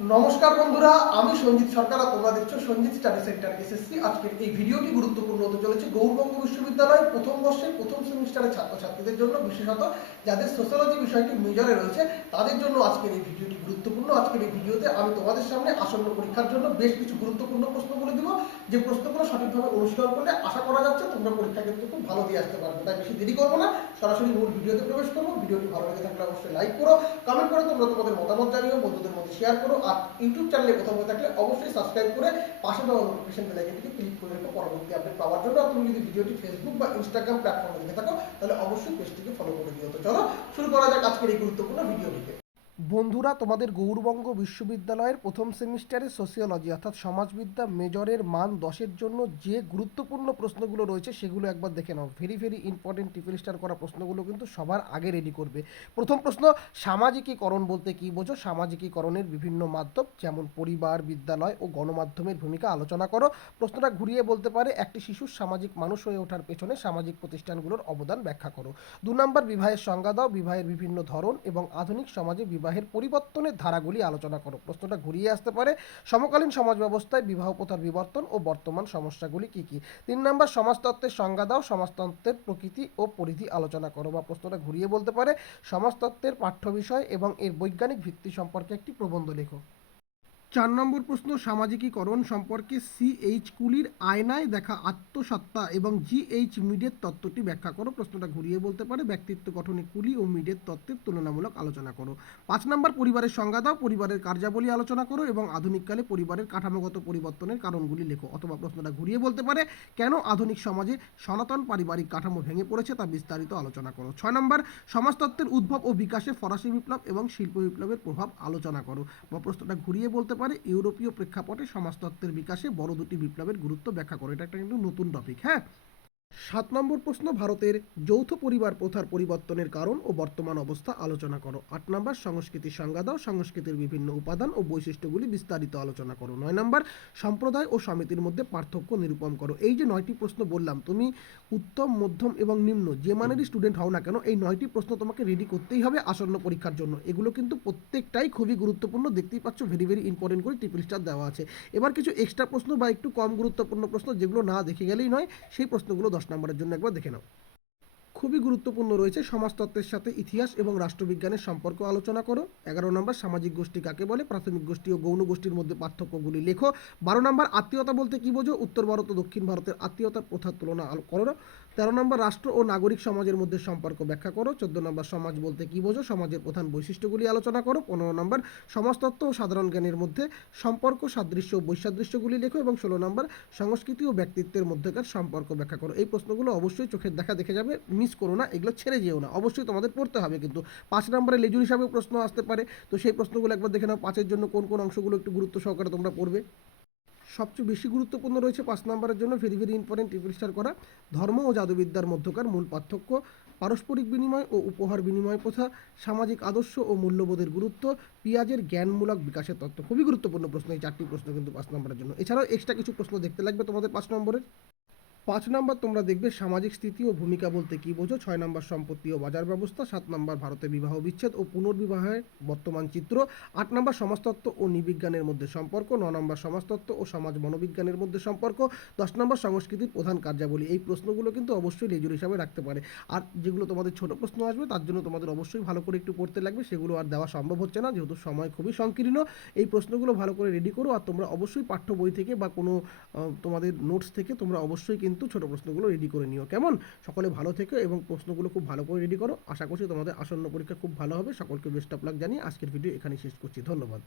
নমস্কার বন্ধুরা, আমি সঞ্জিত সরকার আর তোমরা দেখছো সঞ্জিত স্টাডি সেন্টার এসএসসি। আজকের এই ভিডিওটি গুরুত্বপূর্ণ হতে চলেছে গৌড়বঙ্গ বিশ্ববিদ্যালয়ের প্রথম বর্ষের প্রথম সেমিস্টারের ছাত্রছাত্রীদের জন্য, বিশেষত যাদের সোশ্যোলজি বিষয়টি মেজরে রয়েছে তাদের জন্য আজকের এই ভিডিওটি গুরুত্বপূর্ণ। আজকের এই ভিডিওতে আমি তোমাদের সামনে আসন্ন পরীক্ষার জন্য বেশ কিছু গুরুত্বপূর্ণ প্রশ্ন বলে দিব, যে প্রশ্নগুলো সঠিকভাবে অনুশীলন করলে আশা করা যাচ্ছে তোমরা পরীক্ষা কিন্তু খুব ভালো দিয়ে আসতে পারবে। তাই বেশি দেরি করবো না, সরাসরি মূল ভিডিওতে প্রবেশ করবো। ভিডিওটি ভালো লেগে থাকলে অবশ্যই লাইক করো, কমেন্ট করে তোমরা তোমাদের মতামত জানিও, বন্ধুদের মধ্যে শেয়ার করো। আর ইউটিউব চ্যানেলে কোথাও হয়ে থাকলে অবশ্যই সাবস্ক্রাইব করে পাশে দেওয়া নোটিফিকেশন বেল আইকনটিকে ক্লিক করে রেখো পরবর্তী আপডেট পাওয়ার জন্য। আর তুমি যদি ভিডিওটি ফেসবুক বা ইনস্টাগ্রাম প্ল্যাটফর্মে দেখে থাকো তাহলে অবশ্যই পেজটিকে ফলো করে দিও। তো চলো শুরু করা যাক আজকের এই গুরুত্বপূর্ণ ভিডিওটিকে। বন্ধুরা, তোমাদের গৌড়বঙ্গ বিশ্ববিদ্যালয়ের প্রথম সেমিস্টারে সোশিওলজি অর্থাৎ সমাজবিদ্যা মেজরের মান 10-এর জন্য যে গুরুত্বপূর্ণ প্রশ্নগুলো রয়েছে সেগুলো একবার দেখে নাও। Very very important, triple star করা প্রশ্নগুলো কিন্তু সবার আগে রেডি করবে। প্রথম প্রশ্ন, সামাজিকীকরণ বলতে কী বোঝো? সামাজিকীকরণের বিভিন্ন মাধ্যম যেমন পরিবার, বিদ্যালয় ও গণমাধ্যমের ভূমিকা আলোচনা করো। প্রশ্নটা ঘুরিয়ে বলতে পারে, একটি শিশুর সামাজিক মানুষ হয়ে ওঠার পেছনে সামাজিক প্রতিষ্ঠানগুলোর অবদান ব্যাখ্যা করো। 2 নম্বর, বিবাহের সংজ্ঞা দাও। বিবাহের বিভিন্ন ধরন এবং আধুনিক সমাজে বিবাহের পরিবর্তনের ধারাগুলি আলোচনা করো। প্রশ্নটা ঘুরিয়ে আসতে পারে, সমকালীন সমাজ ব্যবস্থায় বিবাহ প্রথার বিবর্তন ও বর্তমান সমস্যাগুলি কী কী। 3 নম্বর, সমাজতত্ত্বের সংজ্ঞা দাও। সমাজতন্ত্রের প্রকৃতি ও পরিধি আলোচনা করো। বা প্রশ্নটা ঘুরিয়ে বলতে পারে, সমাজতত্ত্বের পাঠ্য বিষয় এবং এর বৈজ্ঞানিক ভিত্তি সম্পর্কে একটি প্রবন্ধ লেখো। 4 নম্বর প্রশ্ন, সামাজিকীকরণ সম্পর্কে CH কুলির আয়নায় দেখা আত্মসত্তা এবং GH মিডের তত্ত্বটি ব্যাখ্যা করো। প্রশ্নটা ঘুরিয়ে বলতে পারে, ব্যক্তিত্ব গঠনে কুলি ও মিডের তত্ত্বের তুলনামূলক আলোচনা করো। 5 নম্বর, পরিবারের সংজ্ঞা দাও। পরিবারের কার্যাবলী আলোচনা করো এবং আধুনিককালে পরিবারের কাঠামোগত পরিবর্তনের কারণগুলি লেখো। অথবা প্রশ্নটা ঘুরিয়ে বলতে পারে, কেন আধুনিক সমাজে সনাতন পারিবারিক কাঠামো ভেঙে পড়েছে তা বিস্তারিত আলোচনা করো। 6 নম্বর, সমাজতত্ত্বের উদ্ভব ও বিকাশে ফরাসি বিপ্লব এবং শিল্প বিপ্লবের প্রভাব আলোচনা করো। বা প্রশ্নটা ঘুরিয়ে বলতে পারে, ইউরোপীয় প্রেক্ষাপটে সমাজতত্ত্বের বিকাশে বড় দুটি বিপ্লবের গুরুত্ব ব্যাখ্যা করো। এটা একটা কিন্তু নতুন টপিক। হ্যাঁ। 7 নম্বর প্রশ্ন, ভারতের যৌথ পরিবার প্রথার পরিবর্তনের কারণ ও বর্তমান অবস্থা আলোচনা করো। 8 নম্বর, সংস্কৃতির সংজ্ঞা দাও। সংস্কৃতির বিভিন্ন উপাদান ও বৈশিষ্ট্যগুলি বিস্তারিত আলোচনা করো। 9 নম্বর, সম্প্রদায় ও সমিতির মধ্যে পার্থক্য নিরূপণ করো। এই যে 9টি প্রশ্ন বললাম, তুমি উত্তম, মধ্যম এবং নিম্ন যে মানেরই স্টুডেন্ট হও না কেন, এই 9টি প্রশ্ন তোমাকে রেডি করতেই হবে আসন্ন পরীক্ষার জন্য। এগুলো কিন্তু প্রত্যেকটাই খুবই গুরুত্বপূর্ণ, দেখতেই পাচ্ছ ভেরি ভেরি ইম্পর্টেন্ট করে ট্রিপল স্টার দেওয়া আছে। এবার কিছু এক্সট্রা প্রশ্ন বা একটু কম গুরুত্বপূর্ণ প্রশ্ন, যেগুলো না দেখে গেলেই নয়, সেই প্রশ্নগুলো 10 নম্বরের জন্য একবার দেখে নাও। খুবই গুরুত্বপূর্ণ রয়েছে, সমাজতত্ত্বের সাথে ইতিহাস এবং রাষ্ট্রবিজ্ঞানের সম্পর্ক আলোচনা করো। 11 নম্বর, সামাজিক গোষ্ঠী কাকে বলে? প্রাথমিক গোষ্ঠী ও গৌণ গোষ্ঠীর মধ্যে পার্থক্যগুলি লেখো। 12 নম্বর, আত্মীয়তা বলতে কী বোঝো? উত্তর ভারত ও দক্ষিণ ভারতের আত্মীয়তার প্রথার তুলনা করো। 13 নম্বর, রাষ্ট্র ও নাগরিক সমাজের মধ্যে সম্পর্ক ব্যাখ্যা করো। 14 নম্বর, সমাজ বলতে কী বোঝো? সমাজের প্রধান বৈশিষ্ট্যগুলি আলোচনা করো। 15 নম্বর, সমাজতত্ত্ব ও সাধারণ জ্ঞানের মধ্যে সম্পর্ক, সাদৃশ্য ও বৈসাদৃশ্যগুলি লেখো। এবং 16 নম্বর, সংস্কৃতি ও ব্যক্তিত্বের মধ্যেকার সম্পর্ক ব্যাখ্যা করো। এই প্রশ্নগুলো অবশ্যই চোখের দেখা দেখে যাবে, মিস করো না, এগুলো ছেড়ে যেও না, অবশ্যই তোমাদের পড়তে হবে। কিন্তু 5 নম্বরে লেজুর হিসাবেও প্রশ্ন আসতে পারে, তো সেই প্রশ্নগুলো একবার দেখে নাও। 5-এর জন্য কোন কোন অংশগুলো একটু গুরুত্ব সহকারে তোমরা পড়বে। সবচেয়ে বেশি গুরুত্বপূর্ণ রয়েছে 5 নম্বরের জন্য, very very important, triple star করা, ধর্ম ও জাদুবিদ্যার মধ্যকার মূল পার্থক্য, পারস্পরিক বিনিময় ও উপহার বিনিময় প্রথা, সামাজিক আদর্শ ও মূল্যবোধের গুরুত্ব, পিঁয়াজের জ্ঞানমূলক বিকাশের তত্ত্ব। খুবই গুরুত্বপূর্ণ প্রশ্ন এই 4টি প্রশ্ন কিন্তু 5 নম্বরের জন্য। এছাড়াও এক্সট্রা কিছু প্রশ্ন দেখতে লাগবে তোমাদের 5 নম্বরের। 5 নম্বর, তোমরা দেখবে সামাজিক স্থিতি ও ভূমিকা বলতে কী বোঝো? 6 নম্বর, সম্পত্তি ও বাজার ব্যবস্থা। 7 নম্বর, ভারতে বিবাহ বিচ্ছেদ ও পুনর্বিবাহের বর্তমান চিত্র। 8 নম্বর, সমাজতত্ত্ব ও নৃবিজ্ঞানের মধ্যে সম্পর্ক। 9 নম্বর, সমাজতত্ত্ব ও সমাজ মনোবিজ্ঞানের মধ্যে সম্পর্ক। 10 নম্বর, সংস্কৃতির প্রধান কার্যাবলী। এই প্রশ্নগুলো কিন্তু অবশ্যই লেজুর হিসাবে রাখতে পারে। আর যেগুলো তোমাদের ছোট প্রশ্ন আসবে তার জন্য তোমাদের অবশ্যই ভালো করে একটু পড়তে লাগবে, সেগুলো আর দেওয়া সম্ভব হচ্ছে না যেহেতু সময় খুবই সংকীর্ণ। এই প্রশ্নগুলো ভালো করে রেডি করো, আর তোমরা অবশ্যই পাঠ্য বই থেকে বা কোনো তোমাদের নোটস থেকে তোমরা অবশ্যই কিন্তু ছোট প্রশ্নগুলো রেডি করে নিও। কেমন? সকলে ভালো থেকো এবং প্রশ্নগুলো খুব ভালো করে রেডি করো। আশা করছি তোমাদের আসন্ন পরীক্ষা খুব ভালো হবে। সকলকে বেস্ট অফ লাক জানিয়ে আজকের ভিডিও এখানেই শেষ করছি। ধন্যবাদ।